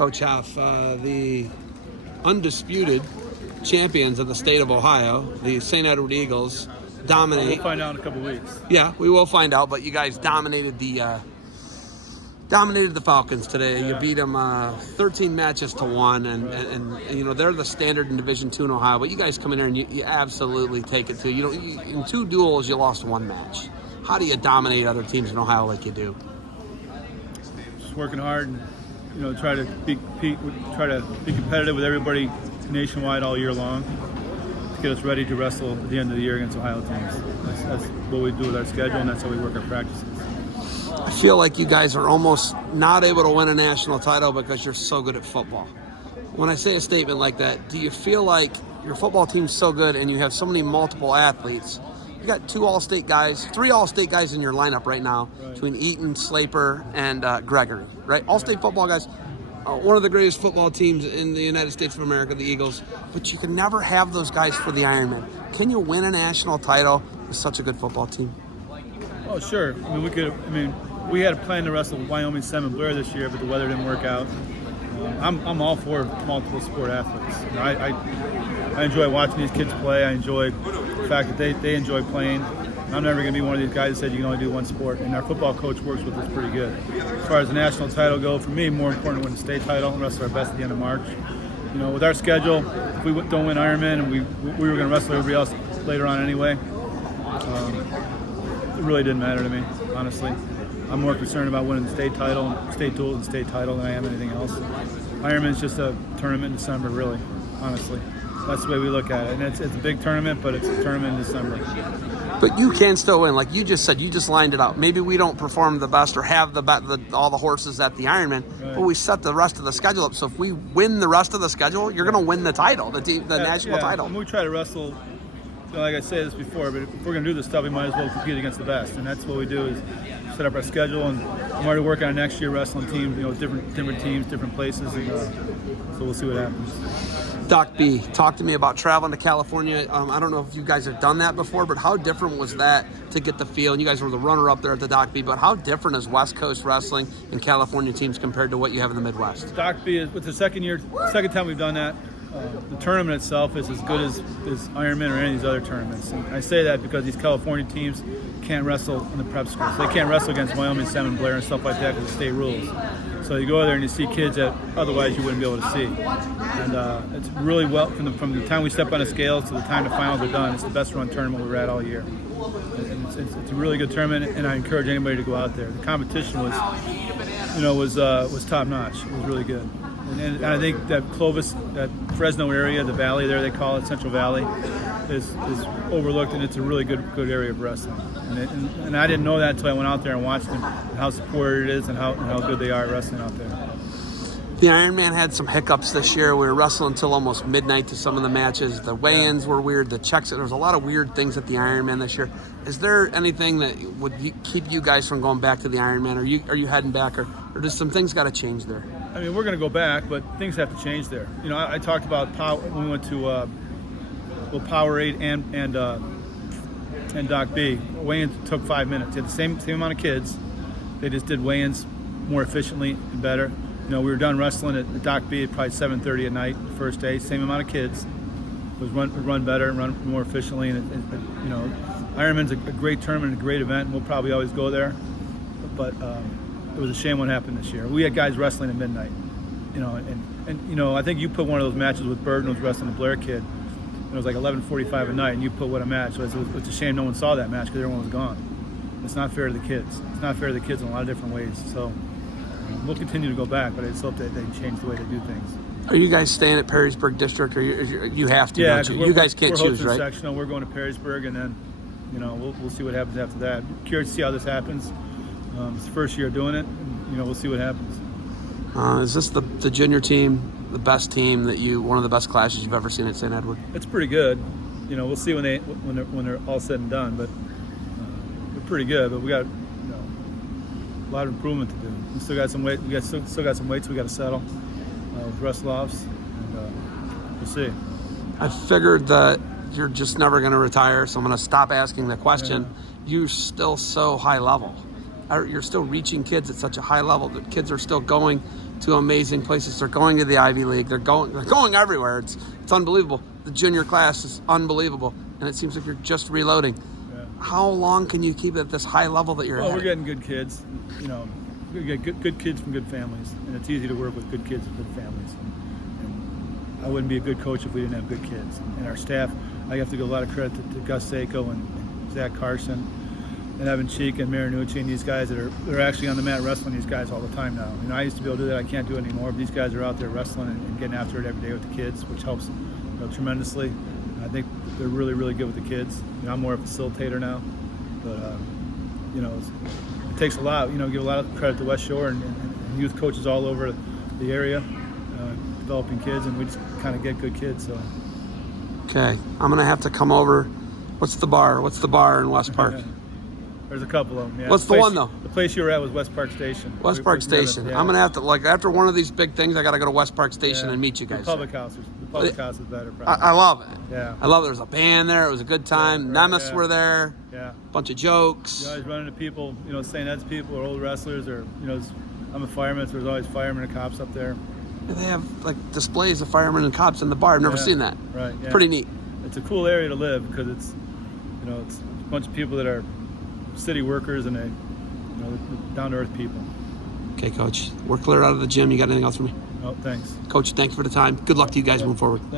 Coach Heff. The undisputed champions of the state of Ohio, the St. Edward Eagles, dominate. We'll find out in a couple weeks. Yeah, we will find out. But you guys dominated the Falcons today. Yeah. You beat them 13 matches to 1, and you know they're the standard in Division II in Ohio. But you guys come in there and you absolutely take it to. In 2 duels you lost 1 match. How do you dominate other teams in Ohio like you do? Just working hard and try to be competitive with everybody nationwide all year long to get us ready to wrestle at the end of the year against Ohio teams. That's what we do with our schedule, and that's how we work our practices. I feel like you guys are almost not able to win a national title because you're so good at football. When I say a statement like that, do you feel like your football team's so good and you have so many multiple athletes? You got 2 All-State guys, 3 All-State guys in your lineup right now, right, between Eaton, Slaper, and Gregory, right? All-State football guys. One of the greatest football teams in the United States of America, the Eagles. But you can never have those guys for the Ironman. Can you win a national title with such a good football team? Oh, sure. We had a plan to wrestle Wyoming 7 Blair this year, but the weather didn't work out. I'm all for multiple sport athletes. I enjoy watching these kids play. I enjoy the fact that they enjoy playing. I'm never going to be one of these guys that said you can only do one sport, and our football coach works with us pretty good. As far as the national title goes, for me, more important to win the state title and wrestle our best at the end of March. With our schedule, if we don't win Ironman, and we were going to wrestle everybody else later on anyway, it really didn't matter to me, honestly. I'm more concerned about winning the state title, state duels and state title than I am anything else. Ironman's just a tournament in December, really, honestly. That's the way we look at it. And it's a big tournament, but it's a tournament in December. But you can still win. Like you just said, you just lined it out. Maybe we don't perform the best or have all the horses at the Ironman, right, but we set the rest of the schedule up. So if we win the rest of the schedule, you're going to win the title, the national title. And we try to wrestle, like I said this before, but if we're going to do this stuff, we might as well compete against the best. And that's what we do, is set up our schedule. And I'm already working on next year wrestling teams, different teams, different places. And, so we'll see what happens. Doc B, talk to me about traveling to California. I don't know if you guys have done that before, but how different was that to get the feel? And you guys were the runner-up there at the Doc B, but how different is West Coast wrestling and California teams compared to what you have in the Midwest? Doc B, it's the second time we've done that. The tournament itself is as good as Ironman or any of these other tournaments. And I say that because these California teams can't wrestle in the prep schools. They can't wrestle against Wyoming 7 Blair and stuff like that because of state rules. So you go there and you see kids that otherwise you wouldn't be able to see. And it's really well, from the time we step on the scales to the time the finals are done, it's the best run tournament we've had all year. And it's a really good tournament, and I encourage anybody to go out there. The competition was top notch. It was really good. And I think that Clovis, that Fresno area, the valley there, they call it Central Valley, is overlooked, and it's a really good area of wrestling. And I didn't know that until I went out there and watched them, how supported it is and how good they are at wrestling out there. The Ironman had some hiccups this year. We were wrestling until almost midnight to some of the matches. The weigh-ins were weird. The checks, there was a lot of weird things at the Ironman this year. Is there anything that would keep you guys from going back to the Ironman? Are you heading back, or just some things got to change there? We're going to go back, but things have to change there. I talked about when we went to Powerade and Doc B. Weigh-ins took 5 minutes. They had the same amount of kids. They just did weigh-ins more efficiently and better. We were done wrestling at Doc B at probably 7:30 at night the first day. Same amount of kids. It was run better and run more efficiently. And Ironman's a great tournament, a great event, and we'll probably always go there. But it was a shame what happened this year. We had guys wrestling at midnight. I think you put one of those matches with Bird and was wrestling the Blair kid. It was like 11:45 at night, and you put what a match. So it's a shame no one saw that match because everyone was gone. It's not fair to the kids. It's not fair to the kids in a lot of different ways. So we'll continue to go back, but I just hope that they change the way they do things. Are you guys staying at Perrysburg District, or you have to? Yeah, don't you? You guys can't choose, right? Sectional. We're going to Perrysburg, and then we'll see what happens after that. I'm curious to see how this happens. It's the first year doing it, and we'll see what happens. Is this the junior team, the best team one of the best classes you've ever seen at St. Edward? It's pretty good. We'll see when they're all said and done, but they're pretty good. But we got a lot of improvement to do. We still got some weight. Still got some weights we got to settle with wrestle-offs, and we'll see. I figured that you're just never going to retire, so I'm going to stop asking the question. Yeah. You're still so high level. You're still reaching kids at such a high level that kids are still going to amazing places. They're going to the Ivy League. They're going everywhere. It's unbelievable. The junior class is unbelievable, and it seems like you're just reloading. Yeah. How long can you keep it at this high level that you're at? Well, we're getting good kids. You know, we get good kids from good families, and it's easy to work with good kids and good families. And I wouldn't be a good coach if we didn't have good kids. And our staff, I have to give a lot of credit to Gus Seiko and Zach Carson and Evan Cheek and Marinucci and these guys they're actually on the mat wrestling these guys all the time now. You know, I used to be able to do that. I can't do it anymore. But these guys are out there wrestling and getting after it every day with the kids, which helps tremendously. And I think they're really, really good with the kids. You know, I'm more of a facilitator now, but you know, it takes a lot. You know, give a lot of credit to West Shore and youth coaches all over the area, developing kids, and we just kind of get good kids. So. Okay, I'm gonna have to come over. What's the bar? What's the bar in West Park? There's a couple of them. Yeah. What's the one though? The place you were at was West Park Station. West Park Station. Yeah. I'm gonna have to after one of these big things. I gotta go to West Park Station and meet you guys. The public house is better. Probably. I love it. Yeah. I love it. There was a band there. It was a good time. Yeah, Nemes were there. Yeah. Bunch of jokes. You always run into people, you know, St. Ed's people or old wrestlers, or you know, I'm a fireman, so there's always firemen and cops up there. Yeah, they have like displays of firemen and cops in the bar. I've never seen that. Right. Yeah. Pretty neat. It's a cool area to live because it's a bunch of people that are city workers and down to earth people. Okay, Coach. We're clear out of the gym. You got anything else for me? Oh, thanks. Coach, thanks for the time. Good luck to you guys moving forward. Thanks.